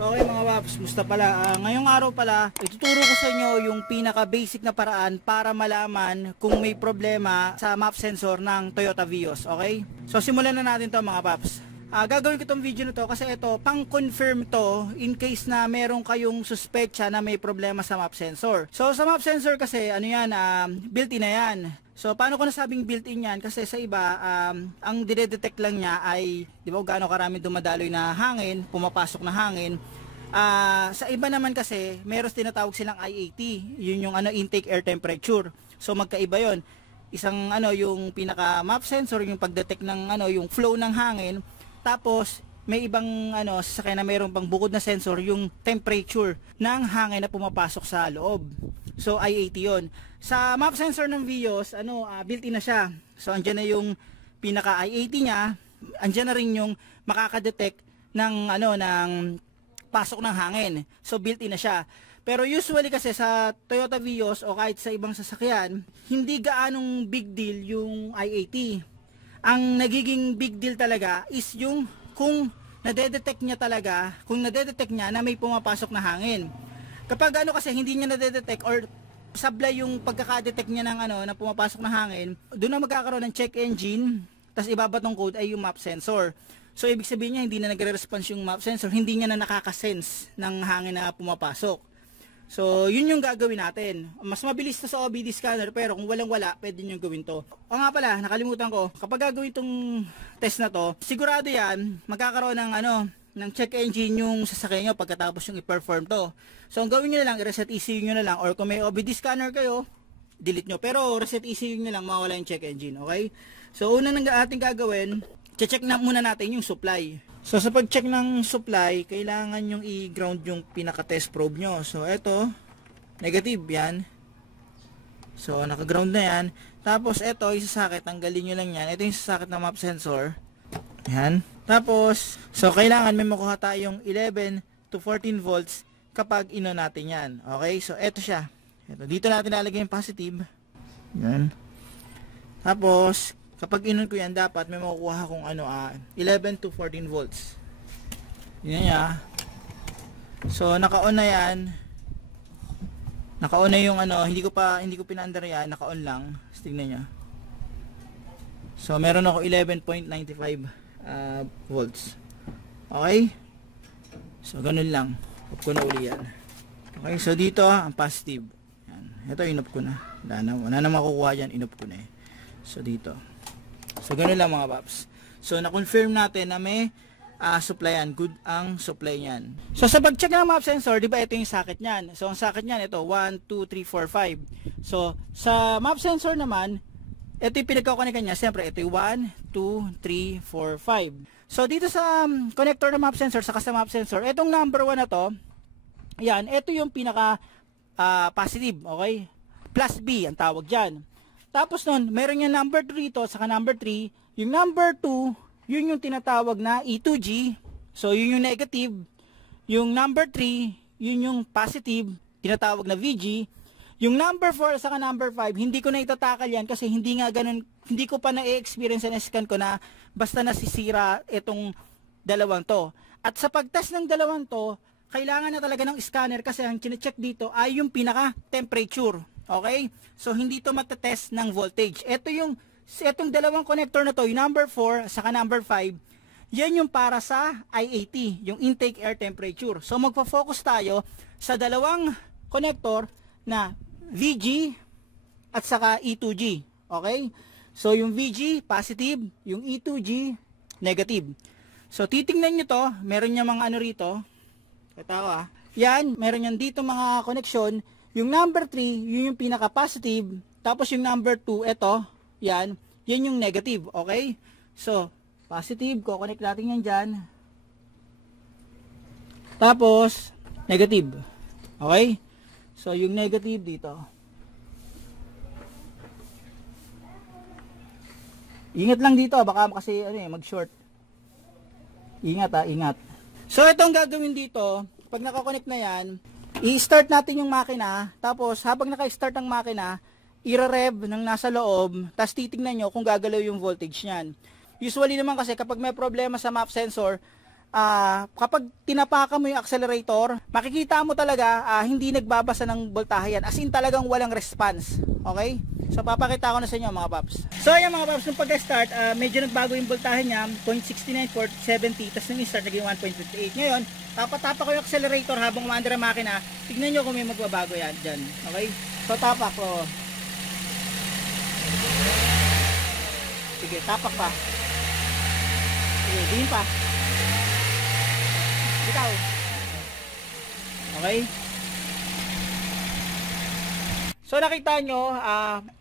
So okay mga paps, musta pala? Ngayong araw pala, ituturo ko sa inyo yung pinaka basic na paraan para malaman kung may problema sa map sensor ng Toyota Vios, okay? So simulan na natin to mga paps. Gagawin ko tong video na to kasi ito, pang-confirm to in case na meron kayong suspecha na may problema sa map sensor. So sa map sensor kasi, ano yan, built-in na yan. So paano ko nasabing built-in yan? Kasi sa iba, ang dire-detect lang niya ay, di ba, gaano karami dumadaloy na hangin, pumapasok na hangin. Sa iba naman kasi, meron tinatawag silang IAT. Yun yung intake air temperature. So magkaiba yon. Isang yung pinaka map sensor, yung pagdetect ng yung flow ng hangin. Tapos may ibang sasakyan na mayroon pang bukod na sensor, yung temperature ng hangin na pumapasok sa loob. So IAT 'yon. Sa map sensor ng Vios, built-in na siya. So andyan na yung pinaka IAT niya, andyan na rin yung makaka-detect ng ng pasok ng hangin. So built-in na siya. Pero usually kasi sa Toyota Vios o kahit sa ibang sasakyan, hindi gaanong big deal yung IAT. Ang nagiging big deal talaga is yung kung nadedetect niya talaga, kung nadedetect niya na may pumapasok na hangin. Kapag kasi hindi niya nadedetect or sablay yung pagkakadetect niya ng na pumapasok na hangin, doon na magkakaroon ng check engine, tas ibabatong code ay yung map sensor. So ibig sabihin niya hindi na nagre-response yung map sensor, hindi niya na nakaka-sense ng hangin na pumapasok. So yun yung gagawin natin. Mas mabilis to sa OBD scanner, pero kung walang-wala, pwede nyo gawin to. O nga pala, nakalimutan ko, kapag gagawin tong test na to, sigurado yan, magkakaroon ng check engine yung sasakyan nyo pagkatapos yung i-perform to. So ang gawin nyo na lang, i-reset ECU nyo na lang, or kung may OBD scanner kayo, delete nyo. Pero reset ECU nyo lang, mawala yung check engine, okay? So una nang ating gagawin, check na muna natin yung supply. So sa pag-check ng supply, kailangan yung i-ground yung pinaka-test probe nyo. So ito, negative yan. So naka-ground na yan. Tapos ito, isasakit, tanggalin nyo lang yan. Ito yung isasakit ng map sensor. Yan. Tapos, so kailangan may makuha tayong 11 to 14 volts kapag ino natin yan. Okay, so ito siya. Ito, dito natin lalagay yung positive. Yan. Tapos, kapag inon ko yan, dapat may makukuha akong 11 to 14 volts. Yan niya. So naka-on na yan. Naka-on na yung hindi ko pinaandar yan, naka-on lang. Tingnan niyo. So meron ako 11.95 volts. Okay? So ganun lang. Off ko na uli yan. Okay, so dito ang positive. Yan. Ito in-off ko na. Wala na makukuha yan, in-off ko na eh. So dito. So ganoon lang mga paps. So na-confirm natin na may supplyan, good ang supply niyan. So sa pag-check ng map sensor, di ba ito yung socket niyan. So ang socket niyan ito 1 2 3 4 5. So sa map sensor naman, ito yung pinagko-connectan niya. Siyempre ito yung 1 2 3 4 5. So dito sa connector ng map sensor saka sa map sensor, itong number 1 na to, yan, ito yung pinaka positive, okay? Plus B ang tawag diyan. Tapos nun, meron yung number 3 to, saka number 3. Yung number 2, yun yung tinatawag na E2G. So, yun yung negative. Yung number 3, yun yung positive, tinatawag na VG. Yung number 4, saka number 5, hindi ko na itatakal yan kasi hindi nga ganun, hindi ko pa na-experience na scan ko na basta nasisira itong dalawang to. At sa pag-test ng dalawang to, kailangan na talaga ng scanner kasi ang chine-check dito ay yung pinaka-temperature. Okay? So, hindi to matetest ng voltage. Itong dalawang connector na to, yung number 4, saka number 5, yan yung para sa IAT, yung intake air temperature. So, magpo-focus tayo sa dalawang connector na VG at saka E2G. Okay? So, yung VG, positive, yung E2G, negative. So, titingnan nyo to, meron niya mga rito. Ito yan, meron yan dito mga connection. Yung number 3, yun yung pinaka-positive. Tapos yung number 2, ito, yan yung negative, okay? So, positive, kukonek natin yan dyan. Tapos, negative. Okay? So, yung negative dito. Ingat lang dito, baka kasi mag-short. Ingat ingat. So, itong gagawin dito, pag nakakonect na yan, i-start natin yung makina, tapos habang naka-start ang makina, i-rev ng nasa loob, tapos titignan nyo kung gagalaw yung voltage niyan. Usually naman kasi kapag may problema sa map sensor, kapag tinapakan mo yung accelerator, makikita mo talaga hindi nagbabasa ng voltahe yan. As in talagang walang response. Okay? So papakita ko na sa inyo mga paps. So ayan mga paps, nung pag-start, medyo nagbago yung voltahe niya, 0.69, 470, tapos nung i-start naging 1.58. Ngayon, tapatapa ko yung accelerator habang umaandar ang makina. Tignan nyo kung may magbabago yan dyan. Okay? So tapak ko. Sige, tapak pa. Sige, diin pa. Bitaw. Okay? So nakita nyo,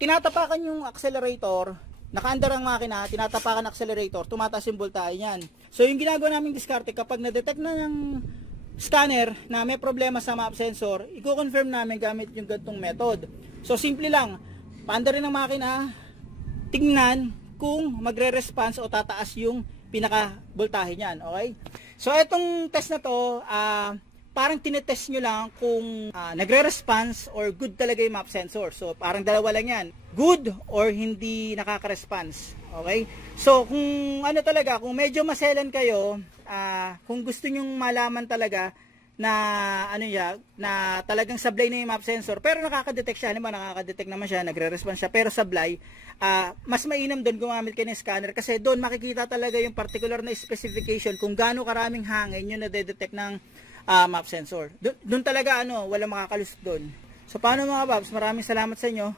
tinatapakan yung accelerator, nakaandar ang makina, tinatapakan ang accelerator, tumataas yung voltahe niyan. So yung ginagawa naming diskarte, kapag na-detect na ng scanner na may problema sa map sensor, i-confirm namin gamit yung ganitong method. So simple lang, paandarin ng makina, tingnan kung magre-response o tataas yung pinaka-voltahe niyan, okay? So itong test na to, parang tinetest nyo lang kung nagre-response or good talaga yung map sensor. So parang dalawa lang yan, good or hindi nakaka-response, okay? So kung ano talaga, kung medyo maselan kayo, kung gusto nyong malaman talaga na ano niya, na talagang sablay na yung map sensor, pero nakaka-detect siya, halimbawa nakaka-detect naman siya, nagre-response siya, pero sablay, mas mainam doon gumamit kayo ng scanner kasi doon makikita talaga yung particular na specification kung gaano karaming hangin yung nade-detect ng map sensor. Doon talaga walang makakalusot doon. So paano mga paps, maraming salamat sa inyo.